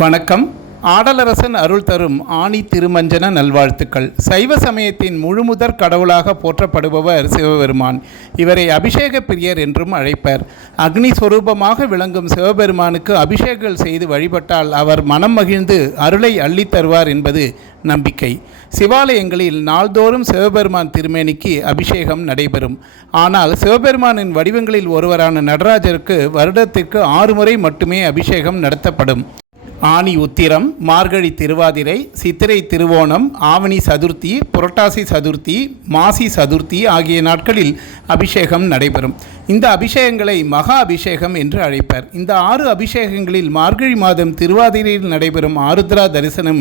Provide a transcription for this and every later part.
வணக்கம். ஆடலரசன் அருள் தரும் ஆணி திருமஞ்சன நல்வாழ்த்துக்கள். சைவ சமயத்தின் முழுமுதற் கடவுளாக போற்றப்படுபவர் சிவபெருமான். இவரை அபிஷேக பிரியர் என்றும் அழைப்பர். அக்னி ஸ்வரூபமாக விளங்கும் சிவபெருமானுக்கு அபிஷேகங்கள் செய்து வழிபட்டால் அவர் மனம் மகிழ்ந்து அருளை அள்ளித் தருவார் என்பது நம்பிக்கை. சிவாலயங்களில் நாள்தோறும் சிவபெருமான் திருமேனிக்கு அபிஷேகம் நடைபெறும். ஆனால் சிவபெருமானின் வடிவங்களில் ஒருவரான நடராஜருக்கு வருடத்திற்கு 6 முறை மட்டுமே அபிஷேகம் நடத்தப்படும். ஆனி உத்திரம், மார்கழி திருவாதிரை, சித்திரை திருவோணம், ஆவணி சதுர்த்தி, புரட்டாசி சதுர்த்தி, மாசி சதுர்த்தி ஆகிய நாட்களில் அபிஷேகம் நடைபெறும். இந்த அபிஷேகங்களை மகா அபிஷேகம் என்று அழைப்பர். இந்த 6 அபிஷேகங்களில் மார்கழி மாதம் திருவாதிரையில் நடைபெறும் ஆருத்ரா தரிசனம்,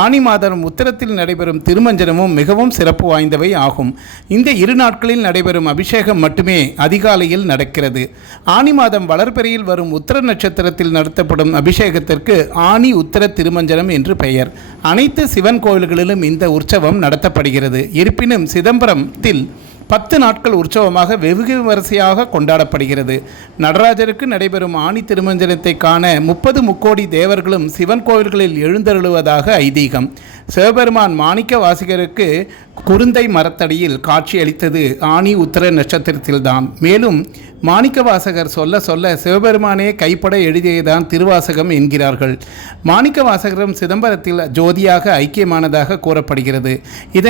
ஆனி மாதம் உத்திரத்தில் நடைபெறும் திருமஞ்சனமும் மிகவும் சிறப்பு வாய்ந்தவை ஆகும். இந்த 2 நாட்களில் நடைபெறும் அபிஷேகம் மட்டுமே அதிகாலையில் நடக்கிறது. ஆனி மாதம் வளர்பிறையில் வரும் உத்திர நட்சத்திரத்தில் நடத்தப்படும் அபிஷேகத்திற்கு ஆனி உத்திர திருமஞ்சனம் என்று பெயர். அனைத்து சிவன் கோவில்களிலும் இந்த உற்சவம் நடத்தப்படுகிறது. இருப்பினும் சிதம்பரத்தில் 10 நாட்கள் உற்சவமாக வெகு விமரிசையாக கொண்டாடப்படுகிறது. நடராஜருக்கு நடைபெறும் ஆணி திருமஞ்சனத்தை காண 30 முக்கோடி தேவர்களும் சிவன் கோவில்களில் எழுந்தருளுவதாக ஐதீகம். சிவபெருமான் மாணிக்க வாசகருக்கு குருந்தை மரத்தடியில் காட்சியளித்தது ஆணி உத்திர நட்சத்திரத்தில்தான். மேலும் மாணிக்க வாசகர் சொல்ல சொல்ல சிவபெருமானே கைப்பட எழுதியதான் திருவாசகம் என்கிறார்கள். மாணிக்க வாசகரும் சிதம்பரத்தில் ஜோதியாக ஐக்கியமானதாக கூறப்படுகிறது.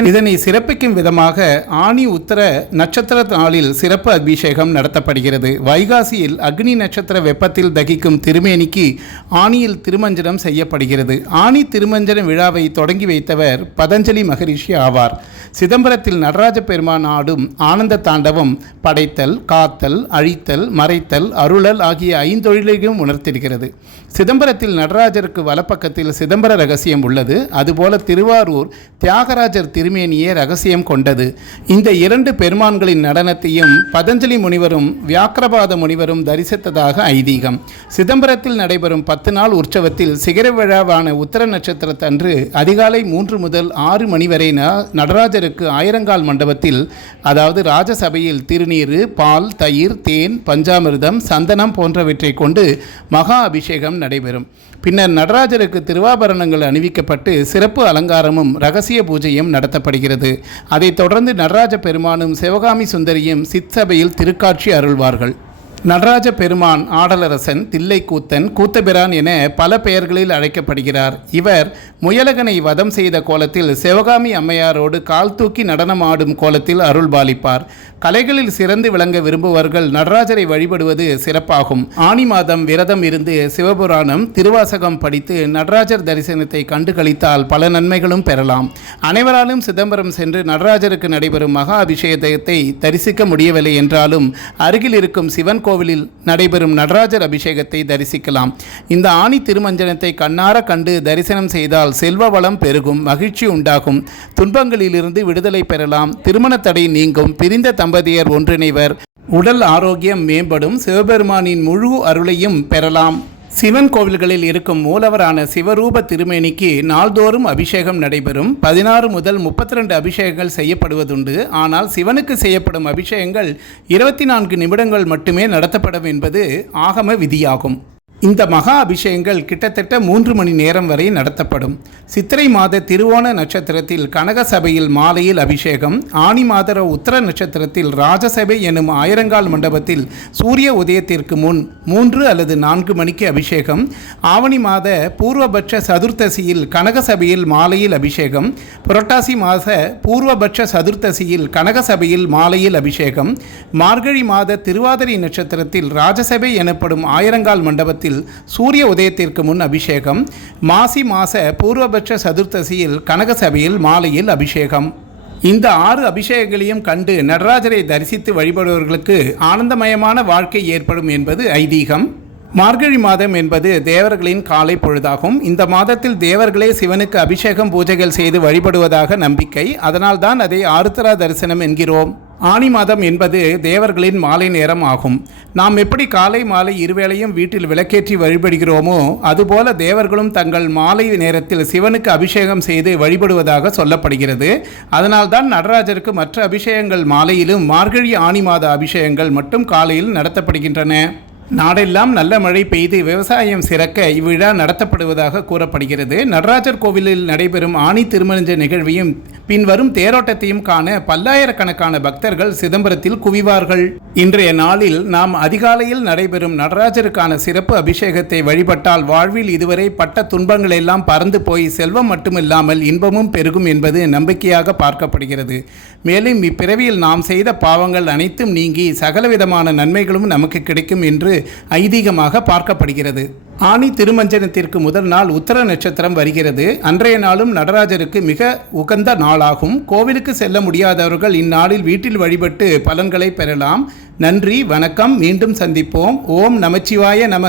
இதனை சிறப்பிக்கும் விதமாக ஆணி உத்திர நட்சத்திர நாளில் சிறப்பு அபிஷேகம் நடத்தப்படுகிறது. வைகாசியில் அக்னி நட்சத்திர வெப்பத்தில் தகிக்கும் திருமேனிக்கு ஆணியில் திருமஞ்சனம் செய்யப்படுகிறது. ஆணி திருமஞ்சன விழாவை தொடங்கி வைத்தவர் பதஞ்சலி மகரிஷி ஆவார். சிதம்பரத்தில் நடராஜ பெருமான் ஆடும் ஆனந்த தாண்டவம் படைத்தல், காத்தல், அழித்தல், மறைத்தல், அருளல் ஆகிய 5 தொழிலையும் உணர்த்திருக்கிறது. சிதம்பரத்தில் நடராஜருக்கு வலப்பக்கத்தில் சிதம்பர ரகசியம் உள்ளது. அதுபோல திருவாரூர் தியாகராஜர் திருமேனியே ரகசியம் கொண்டது. இந்த 2 பெருமான்களின் நடனத்தையும் பதஞ்சலி முனிவரும் வியாக்கிரபாத முனிவரும் தரிசித்ததாக ஐதீகம். சிதம்பரத்தில் நடைபெறும் 10 நாள் உற்சவத்தில் சிகர விழாவான உத்திர நட்சத்திரத்தன்று அதிகாலை 3 முதல் 6 மணி வரை நடராஜருக்கு ஆயிரங்கால் மண்டபத்தில், அதாவது ராஜசபையில் திருநீரு, பால், தயிர், தேன், பஞ்சாமிர்தம், சந்தனம் போன்றவற்றை கொண்டு மகா அபிஷேகம் நடைபெறும். பின்னர் நடராஜருக்கு திருவாபரணங்கள் அணிவிக்கப்பட்டு சிறப்பு அலங்காரமும் ரகசிய பூஜையும் நடத்தப்படுகிறது. அதைத் தொடர்ந்து நடராஜ பெருமானும் சிவகாமி சுந்தரியும் சிற்சபையில் திருக்காட்சி அருள்வார்கள். நடராஜ பெருமான் ஆடலரசன், தில்லைக்கூத்தன், கூத்தபிரான் என பல பெயர்களில் அழைக்கப்படுகிறார். இவர் முயலகனை வதம் செய்த கோலத்தில் சிவகாமி அம்மையாரோடு கால் தூக்கி நடனம் ஆடும் கோலத்தில் அருள்பாலிப்பார். கலைகளில் சிறந்து விளங்க விரும்புவர்கள் நடராஜரை வழிபடுவது சிறப்பாகும். ஆனி மாதம் விரதம் இருந்து சிவபுராணம், திருவாசகம் படித்து நடராஜர் தரிசனத்தை கண்டு கழித்தால் பல நன்மைகளும் பெறலாம். அனைவராலும் சிதம்பரம் சென்று நடராஜருக்கு நடைபெறும் மகா அபிஷேகத்தை தரிசிக்க முடியவில்லை என்றாலும் அருகில் இருக்கும் சிவன் கோவிலில் நடைபெறும் நடராஜர் அபிஷேகத்தை தரிசிக்கலாம். இந்த ஆணி திருமஞ்சனத்தை கண்ணார கண்டு தரிசனம் செய்தால் செல்வ வளம் பெருகும், மகிழ்ச்சி உண்டாகும், துன்பங்களிலிருந்து விடுதலை பெறலாம், திருமண தடை நீங்கும், பிரிந்த தம்பதியர் ஒன்றிணைவர், உடல் ஆரோக்கியம் மேம்படும், சிவபெருமானின் முழு அருளையும் பெறலாம். சிவன் கோவில்களில் இருக்கும் மூலவரான சிவரூப திருமேனிக்கு நாள்தோறும் அபிஷேகம் நடைபெறும். 16 முதல் 32 அபிஷேகங்கள் செய்யப்படுவதுண்டு. ஆனால் சிவனுக்கு செய்யப்படும் அபிஷேகங்கள் 24 நிமிடங்கள் மட்டுமே நடத்தப்படும் என்பது ஆகம விதியாகும். இந்த மகா அபிஷேகங்கள் கிட்டத்தட்ட 3 மணி நேரம் வரை நடத்தப்படும். சித்திரை மாத திருவோண நட்சத்திரத்தில் கனக சபையில் மாலையில் அபிஷேகம், ஆனி மாத உத்திர நட்சத்திரத்தில் ராஜசபை எனும் ஆயிரங்கால் மண்டபத்தில் சூரிய உதயத்திற்கு முன் 3 அல்லது 4 மணிக்கு அபிஷேகம், ஆவணி மாத பூர்வபட்ச சதுர்த்தசியில் கனக சபையில் மாலையில் அபிஷேகம், புரட்டாசி மாத பூர்வபட்ச சதுர்த்தசியில் கனக சபையில் மாலையில் அபிஷேகம், மார்கழி மாத திருவாதிரை நட்சத்திரத்தில் ராஜசபை எனப்படும் ஆயிரங்கால் மண்டபத்தில் சூரிய உதயத்திற்கு முன் அபிஷேகம், மாசி மாச பூர்வபட்ச சதுர்த்தசியில் கனக சபையில் மாலையில் அபிஷேகம். இந்த 6 அபிஷேகங்களையும் கண்டு நடராஜரை தரிசித்து வழிபடுபவர்களுக்கு ஆனந்தமயமான வாழ்க்கை ஏற்படும் என்பது ஐதீகம். மார்கழி மாதம் என்பது தேவர்களின் காலை பொழுதாகும். இந்த மாதத்தில் தேவர்களே சிவனுக்கு அபிஷேகம் பூஜைகள் செய்து வழிபடுவதாக நம்பிக்கை. அதனால்தான் அதை ஆருத்ரா தரிசனம் என்கிறோம். ஆனி மாதம் என்பது தேவர்களின் மாலை நேரம் ஆகும். நாம் எப்படி காலை மாலை இருவேளையும் வீட்டில் விளக்கேற்றி வழிபடுகிறோமோ அதுபோல தேவர்களும் தங்கள் மாலை நேரத்தில் சிவனுக்கு அபிஷேகம் செய்து வழிபடுவதாக சொல்லப்படுகிறது. அதனால்தான் நடராஜருக்கு மற்ற அபிஷேகங்கள் மாலையிலும், மார்கழி ஆனி மாத அபிஷேகங்கள் மட்டும் காலையில் நடத்தப்படுகின்றன. நாடெல்லாம் நல்ல மழை பெய்து விவசாயம் சிறக்க இவ்விழா நடத்தப்படுவதாக கூறப்படுகிறது. நடராஜர் கோவிலில் நடைபெறும் ஆணி திருமஞ்ச நிகழ்வையும் பின்வரும் தேரோட்டத்தையும் காண பல்லாயிரக்கணக்கான பக்தர்கள் சிதம்பரத்தில் குவிவார்கள். இன்றைய நாளில் நாம் அதிகாலையில் நடைபெறும் நடராஜருக்கான சிறப்பு அபிஷேகத்தை வழிபட்டால் வாழ்வில் இதுவரை பட்ட துன்பங்கள் எல்லாம் பறந்து போய் செல்வம் மட்டுமில்லாமல் இன்பமும் பெருகும் என்பது நம்பிக்கையாக பார்க்கப்படுகிறது. மேலும் இப்பிறவியில் நாம் செய்த பாவங்கள் அனைத்தும் நீங்கி சகலவிதமான நன்மைகளும் நமக்கு கிடைக்கும் என்று ஐதீகமாக பார்க்கப்படுகிறது. ஆனி திருமஞ்சனத்திற்கு முதல் நாள் உத்தர நட்சத்திரம் வருகிறது. அன்றைய நாளும் நடராஜருக்கு மிக உகந்த நாளாகும். கோவிலுக்கு செல்ல முடியாதவர்கள் இந்நாளில் வீட்டில் வழிபட்டு பலன்களை பெறலாம். நன்றி, வணக்கம். மீண்டும் சந்திப்போம். ஓம் நமச்சிவாய நம.